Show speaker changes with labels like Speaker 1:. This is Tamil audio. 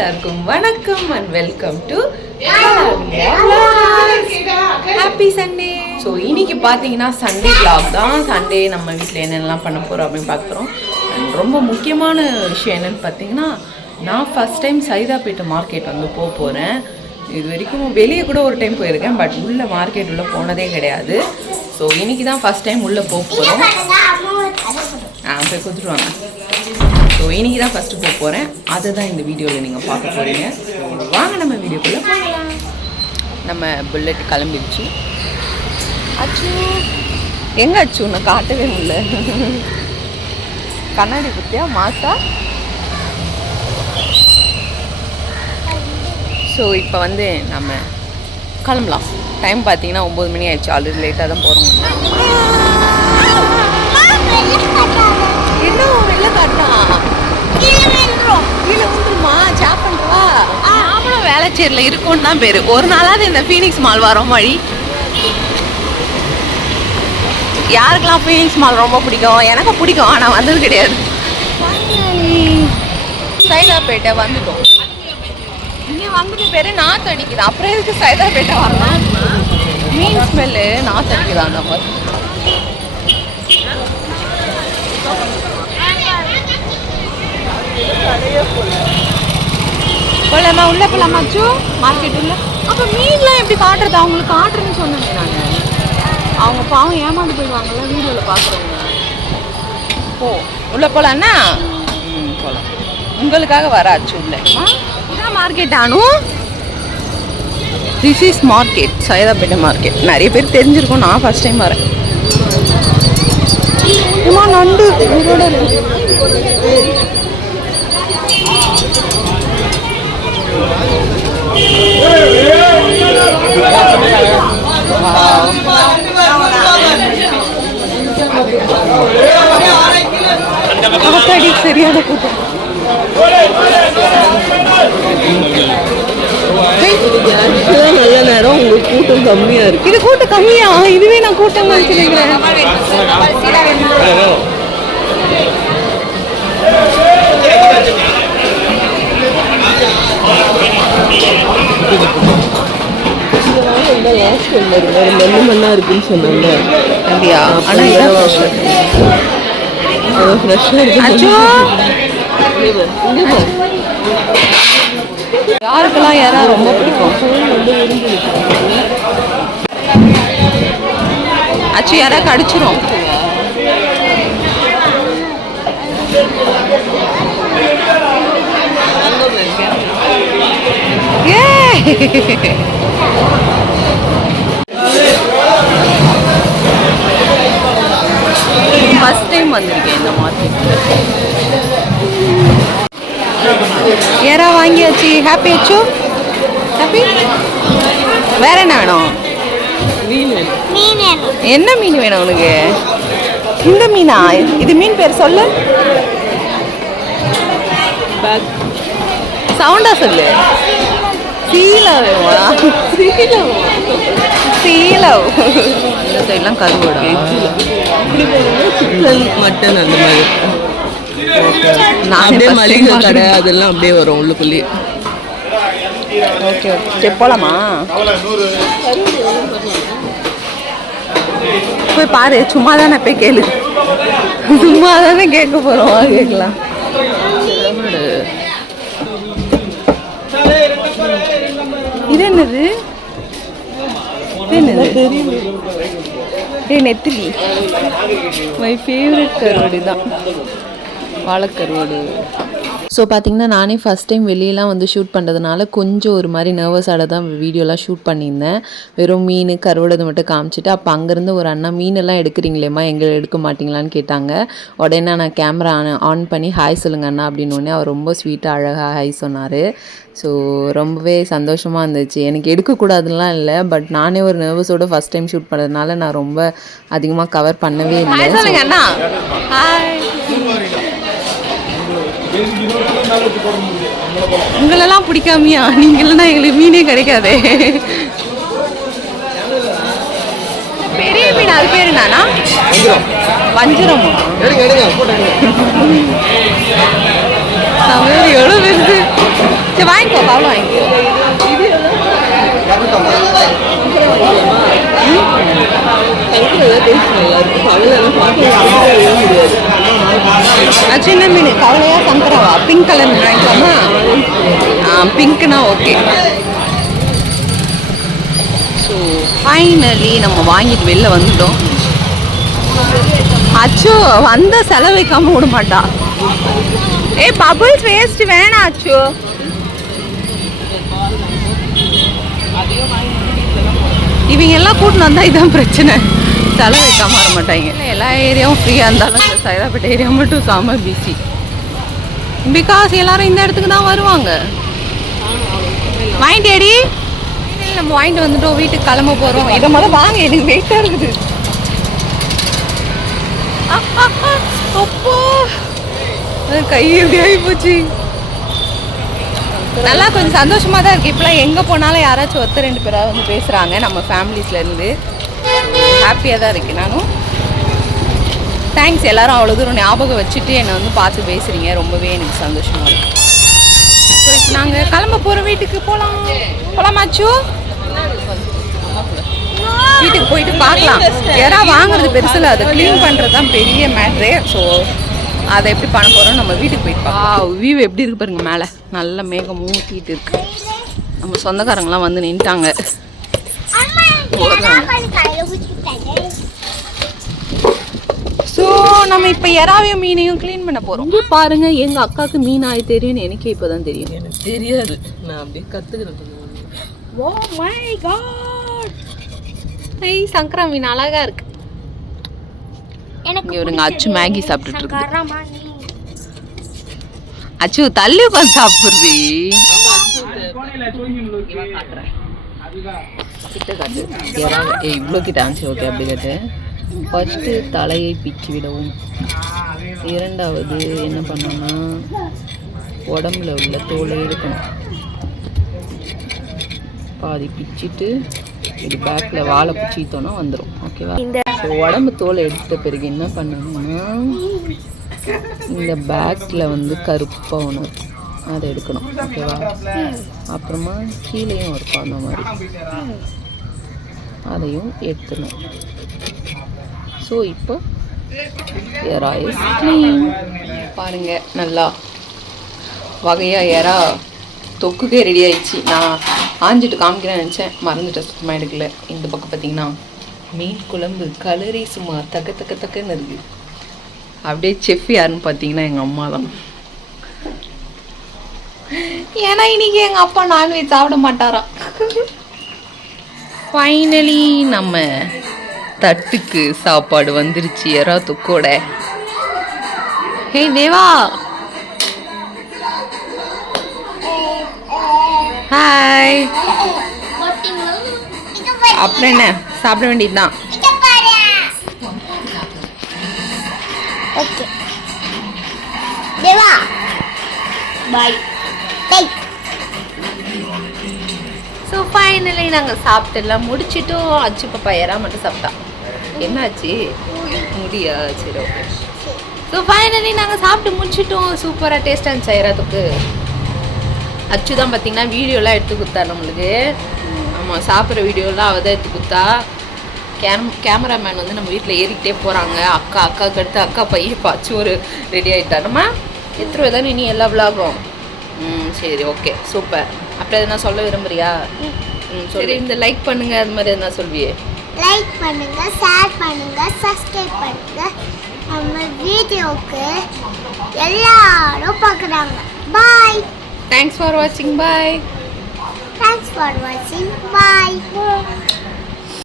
Speaker 1: எல்லாருக்கும் வணக்கம் and welcome to happy Sunday so இன்னைக்கு பார்த்தீங்கன்னா சண்டே vlog தான். சண்டே நம்ம வீட்டில் என்னென்னலாம் பண்ண போகிறோம் அப்படின்னு பார்க்குறோம் அண்ட் ரொம்ப முக்கியமான விஷயம் என்னன்னு பார்த்தீங்கன்னா நான் ஃபஸ்ட் டைம் சைதாப்பேட்டை மார்க்கெட் வந்து போக போகிறேன் இது வரைக்கும் வெளியே கூட ஒரு டைம் போயிருக்கேன் பட் உள்ள மார்க்கெட் உள்ள போனதே கிடையாது. ஸோ இன்னைக்கு தான் ஃபஸ்ட் டைம் உள்ளே போக போகிறோம் ஆ போய் கொடுத்துருவாங்க ஸோ இன்றைக்கி தான் ஃபஸ்ட்டு போக போகிறேன் அதை தான் இந்த வீடியோவில் நீங்கள் பார்க்க போகிறீங்க ஸோ வாங்க நம்ம வீடியோக்குள்ளே போகலாம். நம்ம புல்லட் கிளம்பிடுச்சு. அச்சு. எங்க அச்சு? உன்னை காட்டவே முடியல. கண்ணாடி குத்தியா? மாசா? ஸோ இப்போ வந்து நம்ம கிளம்பலாம். டைம் பார்த்தீங்கன்னா ஒம்பது மணி ஆயிடுச்சு. ஆல்ரெடி லேட்டாக தான் போகிறோம் என்ன வெளில காட்டான் கீழே விழுந்துருமா? சாப் பண்ணுறவா நாமளும் வேலைச்சேரியில் இருக்கோம்னு தான் பேர். ஒரு நாளாவது இந்த ஃபீனிக்ஸ் மால் வரோம் வழி யாருக்கெல்லாம் ஃபீனிக்ஸ் மால் ரொம்ப பிடிக்கும்? எனக்கு பிடிக்கும் ஆனால் வந்தது கிடையாது. சைதாப்பேட்டை வந்துட்டோம். இங்கே வந்துட்டு பேர் நாற்று அடிக்குது. அப்புறம் எதுக்கு சைதாப்பேட்டை வரலாம் மீன் ஸ்மெல்லு நாற்று அடிக்குது அந்த மாதிரி? போலாமா? உள்ள போலாமா அச்சு? மார்க்கெட் உள்ள. அப்போ மீன்லாம் எப்படி காட்டுறது? அவங்களுக்கு காட்டுறேன்னு சொன்னேன். நான் அவங்க பாவம் ஏமாந்து போயிடுவாங்கல்ல வீடியோவில் பார்க்குறவங்க போ. உள்ள போலான்னா? ம் போகலாம் உங்களுக்காக வராச்சு உள்ள. இதான் market ஆனும் this is market Saidapet market நிறைய பேர் தெரிஞ்சிருக்கும் நான் ஃபர்ஸ்ட் டைம் வரேன். ஏம்மா நண்டு. ஆத்தாடி சரியான கூட்டம்
Speaker 2: நல்ல நேரம்? உங்களுக்கு கூட்டம் கம்மியா இருக்கு.
Speaker 1: இது கூட்டம் கம்மியா? இதுவே நான் கூட்டமா இருக்கிறேன்
Speaker 2: இந்த லாஸ்ட் ஒன்று மண்ணா இருக்குன்னு சொன்னாங்க.
Speaker 1: அப்படியா? ஆனா யாருக்கெல்லாம் யாரா ரொம்ப பிடிக்கும்? அச்சு யாரா கடிச்சிரும். ஏ ஃபர்ஸ்ட் டைம் வந்திருக்கேன் இந்த மார்க்கெட்டில் யாரா வாங்கியாச்சு. ஹாப்பி அச்சு? ஹாப்பி வேற என்ன வேணும்?
Speaker 2: மீன்
Speaker 1: என்ன மீன் வேணும் உனக்கு? இந்த மீனா? இது மீன் பேர் சொல்லு. சவுண்டா சொல்லு. சீலவா சீலவ் சீலவ் இந்த சைட்லாம் கருவோடா.
Speaker 2: சிக்கன் மட்டன் அந்த மாதிரி.
Speaker 1: நானே
Speaker 2: அப்படியே மளிகை கடை. அதெல்லாம் அப்படியே வரும் உள்ளுக்குள்ளேயே.
Speaker 1: ஓகே சரி போலாமா? போய் பாரு சும்மா தானே போய் கேளு. சும்மா தானே கேட்க போறோம் வா கேட்கலாம். இது என்னது? ஏ நெத்திலி. மை ஃபேவரட் கருவாடு தான். வாழைக்கருவாடு. ஸோ பார்த்தீங்கன்னா நானே ஃபஸ்ட் டைம் வெளியெல்லாம் வந்து ஷூட் பண்ணுறதுனால கொஞ்சம் ஒரு மாதிரி நர்வஸாக தான் வீடியோலாம் ஷூட் பண்ணியிருந்தேன். வெறும் மீன் கருவாடு மட்டும் காமிச்சிட்டு அப்போ அங்கேருந்து ஒரு அண்ணா மீனெல்லாம் எடுக்கிறீங்களேம்மா எங்களை எடுக்க மாட்டீங்களான்னு கேட்டாங்க. உடனே நான் கேமரா ஆன் ஆன் பண்ணி ஹாய் சொல்லுங்க அண்ணா அப்படின்னு அவர் ரொம்ப ஸ்வீட்டாக அழகாக ஹாய் சொன்னார். ஸோ ரொம்பவே சந்தோஷமாக இருந்துச்சு. எனக்கு எடுக்கக்கூடாதுலாம் இல்லை பட் நானே ஒரு நர்வஸோட ஃபஸ்ட் டைம் ஷூட் பண்ணதுனால நான் ரொம்ப அதிகமாக கவர் பண்ணவே இல்லை. சொல்லுங்க அண்ணா. ஹாய் உங்களெல்லாம் பிடிக்காமையா? நீங்க இல்லைன்னா எங்களுக்கு மீனே கிடைக்காதே. பெரிய மீன்? அது பேர் என்னன்னா வஞ்சிரம்? தமிழ் எவ்வளோ பெருசு. சரி வாங்கிக்கோ கவலை வாங்கிக்கோ.
Speaker 2: சங்கரா டேஸ்ட் பார்க்க முடியாது
Speaker 1: சின்ன மீன் கவலையா சங்கரவா பிங்க் கலர் வாங்கிக்கலாமா பிங்க்னா ஓகே ஸோ ஃபைனலி நம்ம வாங்கிட்டு வெளில வந்துட்டோம். அச்சோ வந்த செலவைக்காம விட மாட்டா. ஏ பபிள்ஸ் வேஸ்ட் வேணாம் அச்சோ. இவங்க எல்லாம் கூட்டின்னு வந்தா இதுதான் பிரச்சனை. தலை வைக்காம வர மாட்டாங்க. எல்லா ஏரியாவும் ஃப்ரீயாக இருந்தாலும் இந்த சைதாப்பேட்டை ஏரியா மட்டும் செம பிஸி பிகாஸ் எல்லாரும் இந்த இடத்துக்கு தான் வருவாங்க. வாங்கிட்டு வாங்கிட்டேடி நம்ம வாங்கிட்டு வந்துட்டோம். வீட்டுக்கு கிளம்ப போகிறோம் இதை முதல்ல வாங்க எனக்கு வெயிட்டாக இருக்குது. அப்போ கை எப்படி ஆகி போச்சு. நல்லா கொஞ்சம் சந்தோஷமாக தான் இருக்குது இப்போலாம் எங்கே போனாலும் யாராச்சும் ஒருத்தர் ரெண்டு பேராக வந்து பேசுகிறாங்க நம்ம ஃபேமிலிஸ்லேருந்து ஹாப்பியாக தான் இருக்கு நானும் தேங்க்ஸ் எல்லாரும் அவ்வளோ தூரம் ஞாபகம் வச்சுட்டு என்னை வந்து பார்த்து பேசுறீங்க. ரொம்பவே எனக்கு சந்தோஷமா இருக்கு. ஸோ இப்போ நாங்கள் கிளம்ப போகிற வீட்டுக்கு போகலாம் போகலாமாச்சு வீட்டுக்கு போயிட்டு பார்க்கலாம். யாரா வாங்குறது பெருசில் அதை க்ளீன் பண்ணுறது தான் பெரிய மேட்ரு ஸோ அதை எப்படி பண்ண போகிறோம் நம்ம வீட்டுக்கு போயிட்டு பார்க்கலாம். வியூ எப்படி இருக்கு பாருங்க மேலே. நல்ல மேகம் மூட்டிட்டு இருக்கு. நம்ம சொந்தக்காரங்களாம் வந்து நின்ட்டாங்க ஸோ நம்ம இப்போ எறாவையும் மீனையும் க்ளீன் பண்ண போகிறோம் இங்கே பாருங்க எங்கள் அக்காவுக்கு மீன் ஆகி தெரியும்னு எனக்கே இப்போ தான் தெரியும்.
Speaker 2: எனக்கு தெரியாது. நான் அப்படியே.
Speaker 1: ஓ மை காட் ஐய் சங்கரா மீன் அழகா இருக்கு. இங்க இவருங்க அச்சு மேகி சாப்பிட்டுட்டு இருக்கு அச்சு தள்ளி உட்காந்து சாப்பிடுறி. இவ்வளோ கிட்ட ஓகே அப்படி காட்டு ஃபர்ஸ்ட்டு தலையை பிச்சு விடவும். இரண்டாவது என்ன பண்ணோம்னா உடம்புல உள்ள தோலை எடுக்கணும் பாதி பிச்சிட்டு இது பேக்கில் வாழை பிச்சிட்டோன்னா வந்துடும் ஓகேவா உடம்பு தோலை எடுத்த பிறகு என்ன பண்ணணும்னா இந்த பேக்கில் வந்து கருப்பாக ஒன்று இருக்கும் அதை எடுக்கணும் ஓகேவா? அப்புறமா கீழேயும் இருக்கும் அந்த மாதிரி. அதையும் எடுத்துணும் ஸோ இப்போ எறாயிஸ் க்ளீன் பாருங்க நல்லா வகையாக எறா தொக்குக்கே ரெடி ஆயிடுச்சு. நான் ஆஞ்சிட்டு காமிக்கிறேன்னு நினச்சேன். மறந்துட்டேன் சுத்தமாக எடுக்கல. இந்த பக்கம் பார்த்தீங்கன்னா மீன் குழம்பு கலரி சும்மா தக்க தக்க தக்கன்னு இருக்குது அப்படியே செஃப் யாருன்னு பார்த்தீங்கன்னா எங்கள் அம்மா தான் ஏன்னா இன்னைக்கு எங்கள் அப்பா நான்வெஜ் சாப்பிட மாட்டாராம். ஃபைனலி நம்ம தட்டுக்கு சாப்பாடு வந்துருச்சு எறா தொக்கோட ஹே தேவா. ஹாய் அப்புறம் என்ன? சாப்பிட வேண்டியதுதான்.
Speaker 3: Okay Deva. Bye
Speaker 1: so finally நாங்கள் சாப்பிட்டுலாம் முடிச்சிட்டோம். அச்சு பாப்பா மட்டும் சாப்பிட்டா. என்னாச்சு? முடியா சரி ஓகே ஸோ ஃபைனலி நாங்கள் சாப்பிட்டு முடிச்சிட்டோம். சூப்பராக டேஸ்ட்டாக இருந்துச்சு எறாத்துக்கு. அச்சு தான் பார்த்தீங்கன்னா வீடியோலாம் எடுத்து கொடுத்தா நம்மளுக்கு. ஆமாம் சாப்பிட்ற வீடியோலாம் அவள் தான் எடுத்து கொடுத்தா. கேம் கேமராமேன் வந்து நம்ம வீட்டில் ஏறிக்கிட்டே போகிறாங்க அக்கா அக்காவுக்கு அடுத்து அக்கா பையன் பாச்சு ஒரு ரெடி ஆகிட்டாருமா எத்தனை தானே இனி எல்லா விளாகும் ம் சரி ஓகே சூப்பர் அப்புறம் எதுனா சொல்ல விரும்புறியா? ம் சரி இந்த லைக் பண்ணுங்க அது மாதிரி எதுனா சொல்வியே
Speaker 3: லைக் பண்ணுங்க ஷேர் பண்ணுங்க சப்ஸ்கிரைப் பண்ணுங்க. நம்ம வீடியோக்கு எல்லாரும் பார்க்குறாங்க. பாய்
Speaker 1: தேங்க்ஸ் ஃபார் வாட்சிங் பாய்
Speaker 3: தேங்க்ஸ் ஃபார் வாட்சிங் பாய்